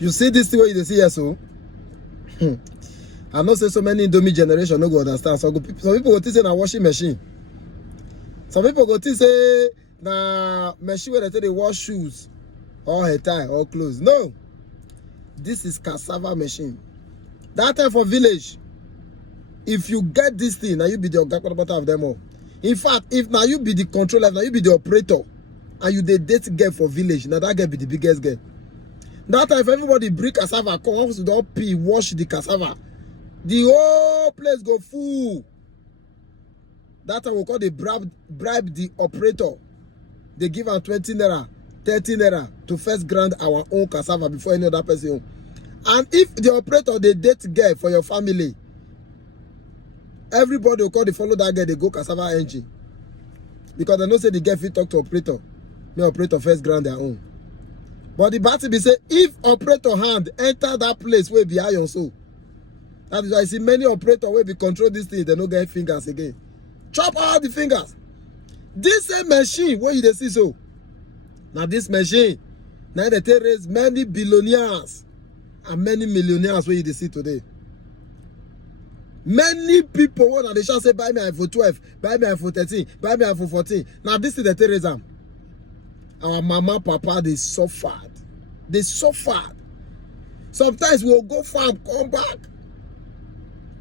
You see this thing where you see here, so I know say so many Indomie generation no go understand. Some people go think say na washing machine. Some people go think say na machine where they wash shoes or hair tie or clothes. No, this is cassava machine. That time for village, if you get this thing, now you be the oga of them all. In fact, if now you be the controller, now you be the operator, and you the date girl for village, now that girl be the biggest girl. That time if everybody bring cassava, come to the pee, wash the cassava, the whole place go full. That time we call the bribe the operator. They give her 20 naira, 30 naira to first grind our own cassava before any other person. And if the operator they date girl for your family, everybody will call the follow that girl, they go cassava engine. Because they know say the girl fit talk to operator. May operator first grind their own. But the battle be say if operator hand enter that place where be iron so. That is why I see many operators will be control this thing, they don't get fingers again. Chop all the fingers. This same machine where you see so. Now this machine, now they raise many billionaires and many millionaires where you see today. Many people when they shall say buy me iPhone 12, buy me iPhone 13, buy me iPhone 14. Now this is the terrorism. Our mama, papa, they suffered. They suffered. Sometimes we'll go farm, come back.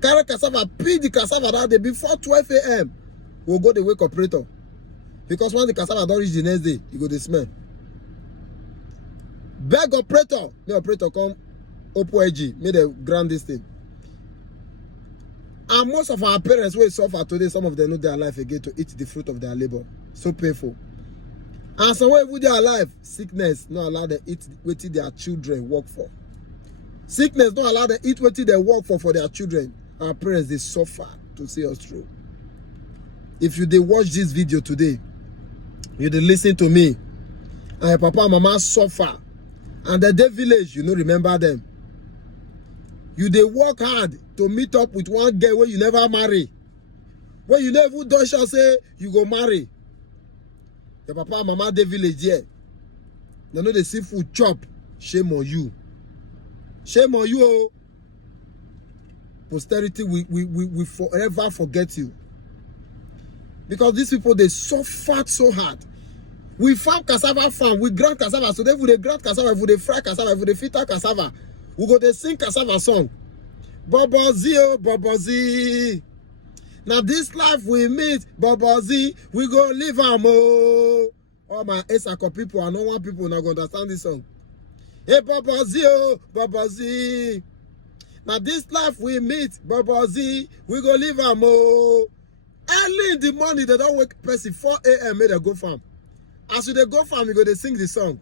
Carry cassava, peel the cassava that day before 12 a.m. We'll go the wake operator. Because when the cassava don't reach the next day, you go the smell. Beg operator. The operator come, Oppo AG, may they grant this thing. And most of our parents will suffer today, some of them know their life again to eat the fruit of their labor. So painful. And some way they are alive, sickness not allow them eat what their children work for. Sickness don't allow them eat what they work for their children. Our parents, they suffer to see us through. If you they watch this video today, you they listen to me, and your papa and mama suffer, and the day village, you know, remember them. You they work hard to meet up with one girl where you never marry. When you never don't shall say you go marry. Your papa and mama the village here. They know they see food chop. Shame on you. Shame on you. Oh. Posterity we forever forget you. Because these people they suffered so hard. We farm cassava farm, we grind cassava. So if they grind cassava, if they fry cassava, if they filter cassava, we go they sing cassava song. Bobozi, oh, Bobozi. Now this life we meet, Bobozi, we go live am oh. All my Esako people and no one people not gonna understand this song. Hey Bobozi, oh, Bobozi. Now this life we meet, Bobozi, we go live am oh. Early in the morning, they don't wake person 4 a.m. May they go farm. As they go farm, you go they sing the song.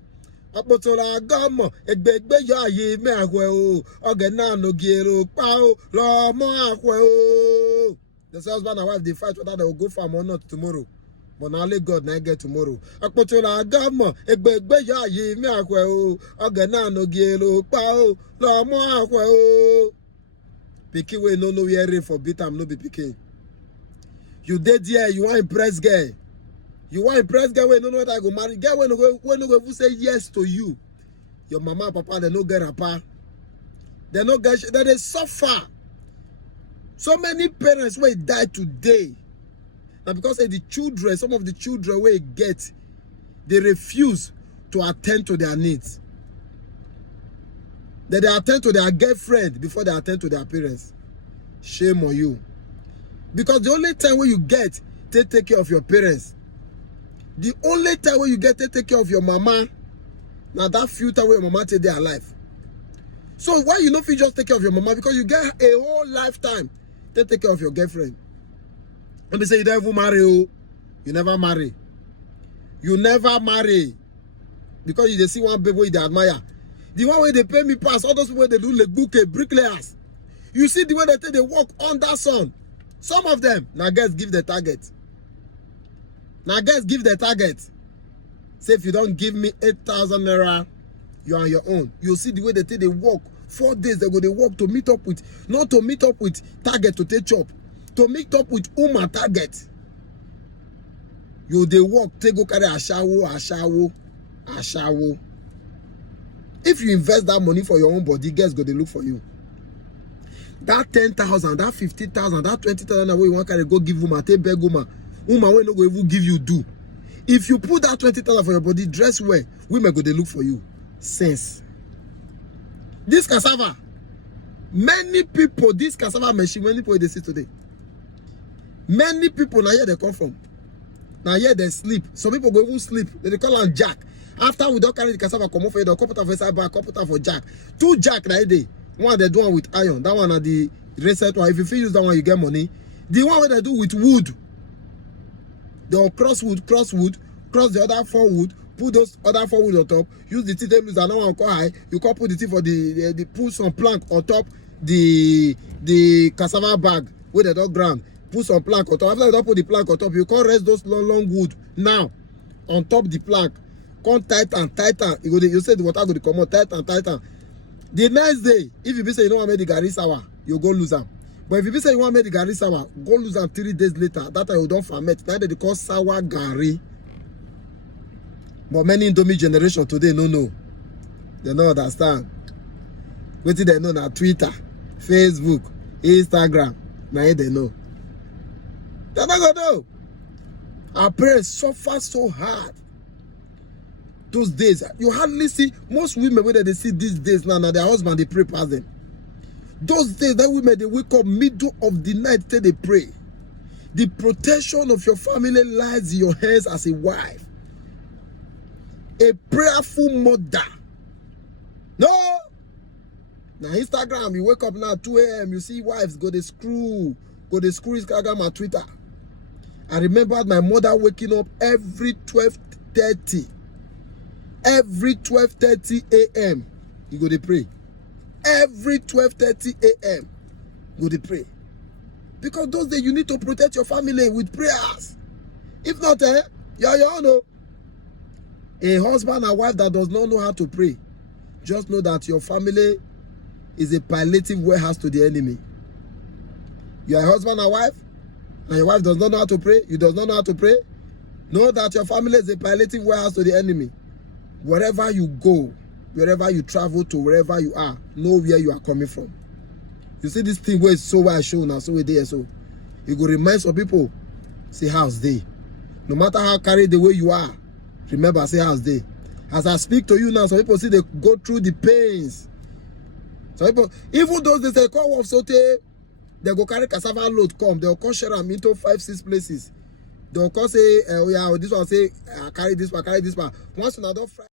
Apotola gamo egbegbe yo aye me akwe o ogena no giero pa o lo mo akwe o. The husband and wife they fight whether they will go farm or not tomorrow. But now only God now get tomorrow. Apotola gamo egbegbe yo aye me akwe o ogena no giero pa o lo mo akwe o. Pikin we no hearing for beat am no be pikin. You dead here, you want impress girl. You want impress girl when no know that I go marry. Girl when no go say yes to you. Your mama and papa they no get rapper. They no get they suffer. So many parents will die today. Now because the children, some of the children will get, they refuse to attend to their needs. They attend to their girlfriend before they attend to their parents. Shame on you. Because the only time when you get to take care of your parents, the only time when you get to take care of your mama, now that few time when your mama take their life. So why you not just take care of your mama? Because you get a whole lifetime to take care of your girlfriend. Let me say you don't even marry, oh. You never marry. You never marry. Because you see one baby they admire. The one way they pay me pass, all those people they do like bouquet, bricklayers. You see the way they walk under sun. Some of them, now guys give the target. Now guys give the target. Say if you don't give me 8,000 naira, you're on your own. You'll see the way they walk. 4 days they go they walk to meet up with, not to meet up with target to take chop, to meet up with Uma target. You they walk, they go carry ashawo. If you invest that money for your own body, guess go they look for you. That 10,000, that 50,000, that 20,000 away you want to go give woman, take beg woman. Woman will not go even give you do. If you put that 20,000 for your body, dress well, women go they look for you. Sense. This cassava, many people, this cassava machine, many people they see today. Many people now here they come from. Now here they sleep. Some people go even sleep. They call them jack. After we don't carry the cassava come off for you, they'll come put for side back, come put for jack. 2 jack that day. One they do one with iron. That one are the reset one. If you feel use that one, you get money. The one where they do with wood. They'll cross wood, cross the other 4 wood, put those other 4 wood on top, use the teeth, lose another one call high, you can put the teeth for the put some plank on top the cassava bag with the dog ground, put some plank on top. After you don't put the plank on top, you can rest those long wood now on top the plank. Come tighten. You say the water go to come out, tighten. The next day, if you be say you don't want to make the garri sour, you go lose them. But if you be say you want to make the garri sour, go lose them 3 days later. That time you don't ferment. Now they call sour garri. But many Indomie generation today no. They don't understand. What did they know now? Twitter, Facebook, Instagram. Now they know. They're not gonna know. Our parents suffer so hard. Those days, you hardly see most women when they see these days now their husband they pray past them. Those days that women they wake up middle of the night till they pray. The protection of your family lies in your hands as a wife. A prayerful mother. No. Now Instagram, you wake up now 2 a.m. You see wives go to screw Instagram and Twitter. I remembered my mother waking up every 12:30. Every 12:30 a.m. you go to pray. Every 12:30 a.m. go to pray. Because those days you need to protect your family with prayers. If not, you know. A husband and wife that does not know how to pray, just know that your family is a palliative warehouse to the enemy. You are a husband and wife, and your wife does not know how to pray, you does not know how to pray, know that your family is a palliative warehouse to the enemy. Wherever you go, wherever you travel to, wherever you are, know where you are coming from. You see this thing where it's so wide show now, so we there, so you go remind some people, say how's day. No matter how carried the way you are, remember, say how's day. As I speak to you now, some people see they go through the pains. Some people, even those they say call off sote, they go carry cassava load come, they'll call share them into 5-6 places. They'll call say, oh yeah, this one say carry this one. Once you don't fry.